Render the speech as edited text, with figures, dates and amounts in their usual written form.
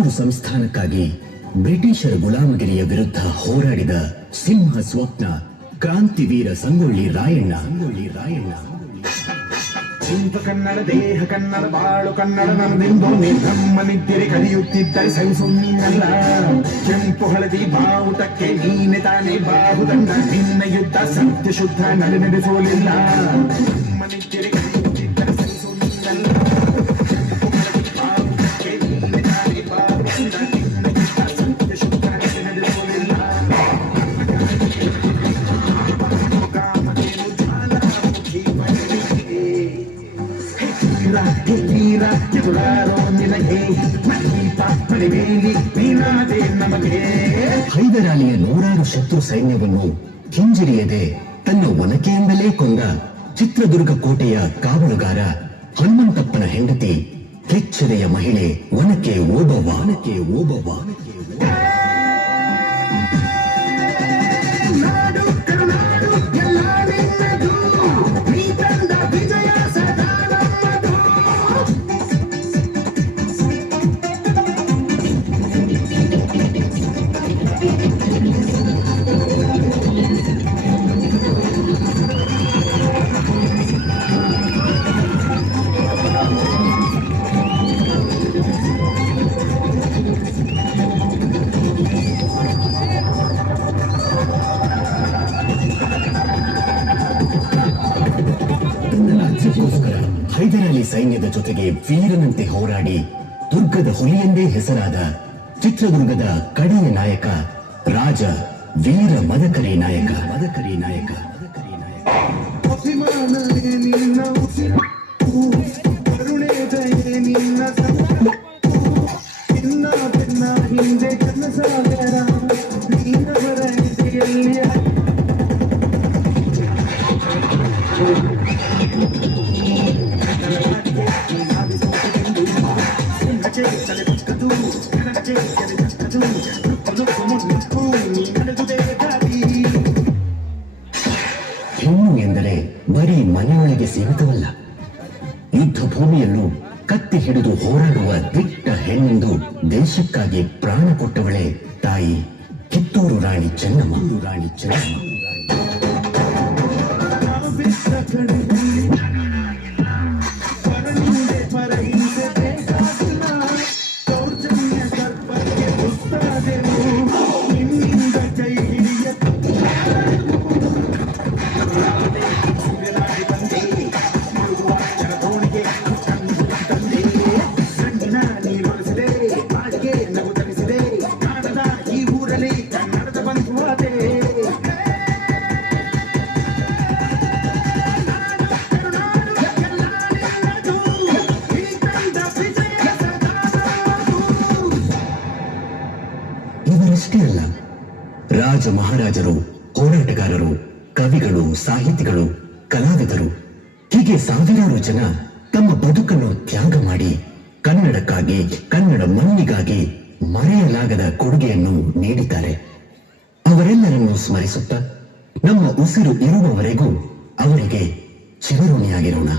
ಮೈಸೂರು ಸಂಸ್ಥಾನಕ್ಕಾಗಿ ಬ್ರಿಟಿಷರ ಗುಲಾಮಗಿರಿಯ ವಿರುದ್ಧ ಹೋರಾಡಿದ ಸಿಂಹ ಸ್ವಪ್ನ ಕ್ರಾಂತಿವೀರ ಸಂಗೊಳ್ಳಿ ರಾಯಣ್ಣ. ಚಿಂತ ಕನ್ನಡ ದೇಹ ಕನ್ನಡ ಬಾಳು ಕನ್ನಡ ನನ್ನದೆಂದು ನಿರ್ಧಮ್ಮನಿದ್ದರೆ ಕಲಿಯುತ್ತಿದ್ದರೆ ಸಹಿಸು ನೀನಲ್ಲ. ಕೆಂಪು ಹಳದಿ ಬಾವುಟಕ್ಕೆ ನೀನೆ ತಾನೇ ಬಾಹುದಂಡ. ನಿನ್ನ ಯುದ್ಧ ಸತ್ಯ ಶುದ್ಧ ನಡೆಸೋಲಿಲ್ಲ. ಮನಿದ್ದರೆ ಕಲಿಯುತ್ತಿದ್ದರೆ ಸಹಿಸು ನೀನಲ್ಲ. ಕೆಂಪು ಹಳದಿ ಬಾವುಟಕ್ಕೆ ನೀನೆ ತಾನೇ ಬಾಹುದಂಡ. ನಿನ್ನ ಯುದ್ಧ ಸತ್ಯ ಶುದ್ಧ ನಡೆಸೋಲಿಲ್ಲ. ಹೈದರಾಲಿಯ ನೂರಾರು ಶತ್ರು ಸೈನ್ಯವನ್ನು ಹಿಂಜರಿಯದೆ ತನ್ನ ಒನಕೆಯಿಂದಲೇ ಕೊಂದ ಚಿತ್ರದುರ್ಗ ಕೋಟೆಯ ಕಾವಲುಗಾರ ಹನುಮಂತಪ್ಪನ ಹೆಂಡತಿ ಕೆಚ್ಚೆದೆಯ ಮಹಿಳೆ ಒನಕೆ ಓಬವ್ವ. ರಾಜ್ಯಕ್ಕೋಸ್ಕರ ಹೈದರಾಲಿ ಸೈನ್ಯದ ಜೊತೆಗೆ ವೀರನಂತೆ ಹೋರಾಡಿ ದುರ್ಗದ ಹುಲಿಯೆಂದೇ ಹೆಸರಾದ ಚಿತ್ರದುರ್ಗದ ಕಡೆಯ ನಾಯಕ ರಾಜ ವೀರ ಮದಕರಿ ನಾಯಕ. ಹಿಂದೆ ಕನಸಾಗರ ನೀರವರ ಎದೆಯಲ್ಲಿ ಹೆಣ್ಣು ಎಂದರೆ ಬರೀ ಮನೆಯೊಳಗೆ ಸೀಮಿತವಲ್ಲ. ಯುದ್ಧ ಭೂಮಿಯಲ್ಲೂ ಕತ್ತಿ ಹಿಡಿದು ಹೋರಾಡುವ ದಿಟ್ಟ ಹೆಣ್ಣೆಂದು ದೇಶಕ್ಕಾಗಿ ಪ್ರಾಣ ಕೊಟ್ಟವಳೇ ತಾಯಿ ಕಿತ್ತೂರು ರಾಣಿ ಚೆನ್ನಮ್ಮ. ಇವರಷ್ಟೇ ಅಲ್ಲ, ರಾಜ ಮಹಾರಾಜರು, ಹೋರಾಟಗಾರರು, ಕವಿಗಳು, ಸಾಹಿತಿಗಳು, ಕಲಾವಿದರು ಹೀಗೆ ಸಾವಿರಾರು ಜನ ತಮ್ಮ ಬದುಕನ್ನು ತ್ಯಾಗ ಮಾಡಿ ಕನ್ನಡಕ್ಕಾಗಿ, ಕನ್ನಡ ಮಣ್ಣಿಗಾಗಿ ಮರೆಯಲಾಗದ ಕೊಡುಗೆಯನ್ನು ನೀಡಿದ್ದಾರೆ. ಅವರೆಲ್ಲರನ್ನು ಸ್ಮರಿಸುತ್ತಾ ನಮ್ಮ ಉಸಿರು ಇರುವವರೆಗೂ ಅವರಿಗೆ ಚಿರಋಣಿಯಾಗಿರೋಣ.